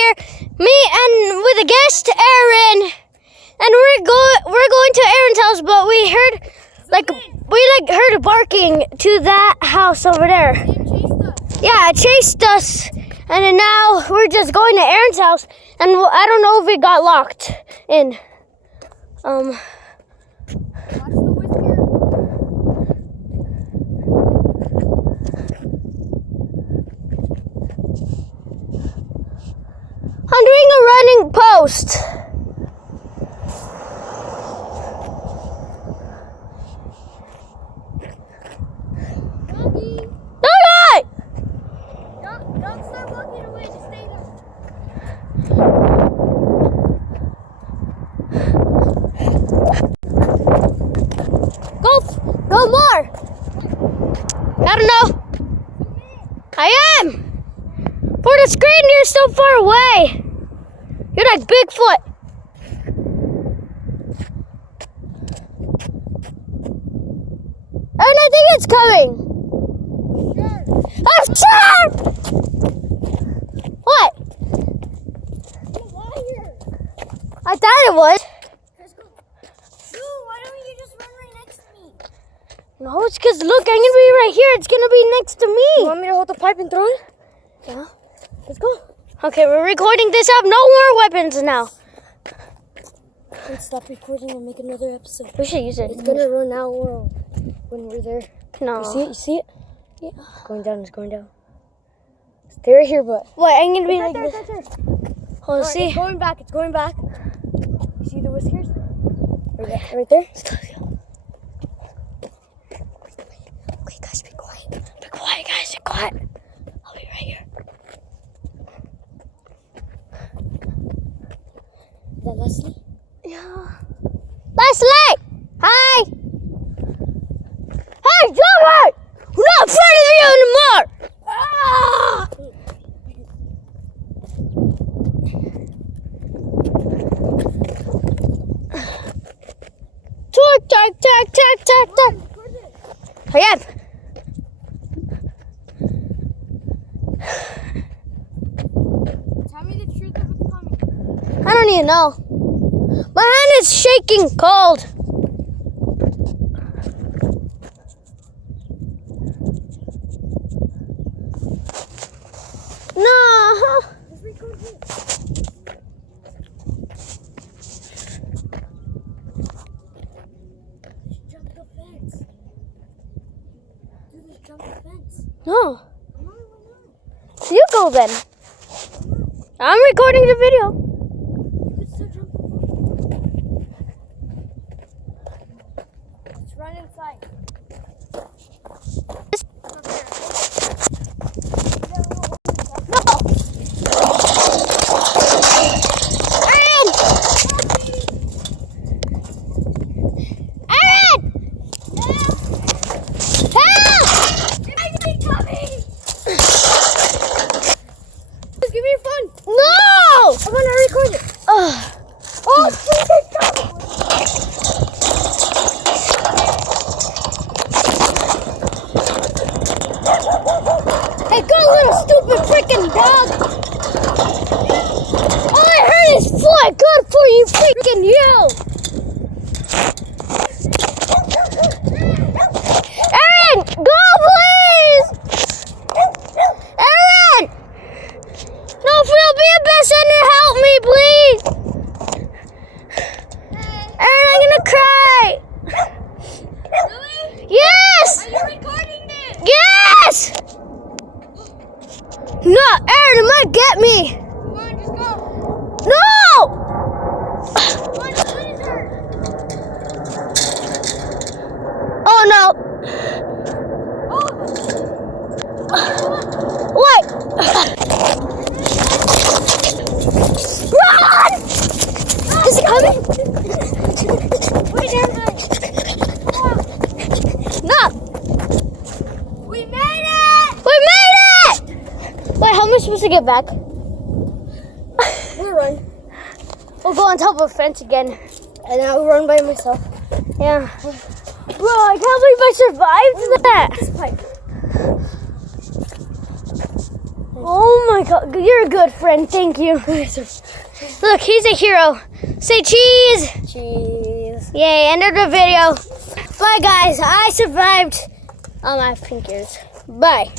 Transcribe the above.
here, me and with a guest, Aaron, and we're going to Aaron's house, but we heard barking to that house over there. Yeah, it chased us, and then now we're just going to Aaron's house, and I don't know if it got locked in. I'm doing a running post. Don't start walking away, just stay there. Go more. I don't know. I am. For the screen, you're so far away. You're like Bigfoot. And I think it's coming. I'm sure. What? I thought it was. No, why don't you just run right next to me? No, it's because look, I'm gonna be right here. It's gonna be next to me. You want me to hold the pipe and throw it? Yeah. Let's go. Okay, we're recording this up. No more weapons now. Let's stop recording and make another episode. We should use it. It's gonna run out when we're there. No. You see it? You see it? Yeah. It's going down. It's going down. Stay right here, but. What? I'm gonna be It's like right this. there, it's right there. Hold on, Alright, see. It's going back. It's going back. You see the whiskers? Right there. Okay, guys, be quiet. Be quiet, guys. Be quiet. I'll be right here. Is that Leslie? Yeah. Leslie! Hi! Hey, Joey! I'm not afraid of you anymore! Ah! Talk. I am. Tell me the truth of what's coming. I don't even know. My hand is shaking cold. No. Just record it. Just jump the fence. Dude, just jump the fence. No. Come on, why not? You go then. I'm recording the video. You could still jump the fence. Let's run inside. Hey, go, little stupid freaking dog! All I heard is fly. Good for you, freaking you! Aaron, go, please! Aaron! No, Phil, be a best friend and help me, please! Aaron, I'm gonna cry! Really? Yes! Are you recording this? Yes! No, Aaron, it might get me. Come on, just go. No! Come on, just finish her. Oh no! What? Run! Is it coming? Wait, Aaron. No! We made it! We made it! Wait, how am I supposed to get back? We'll run. We'll go on top of a fence again. And I'll run by myself. Yeah. Bro, I can't believe I survived that. This pipe. Oh my god, you're a good friend. Thank you. Look, he's a hero. Say cheese. Cheese. Yay, end of the video. Bye, guys. I survived all my fingers. Bye.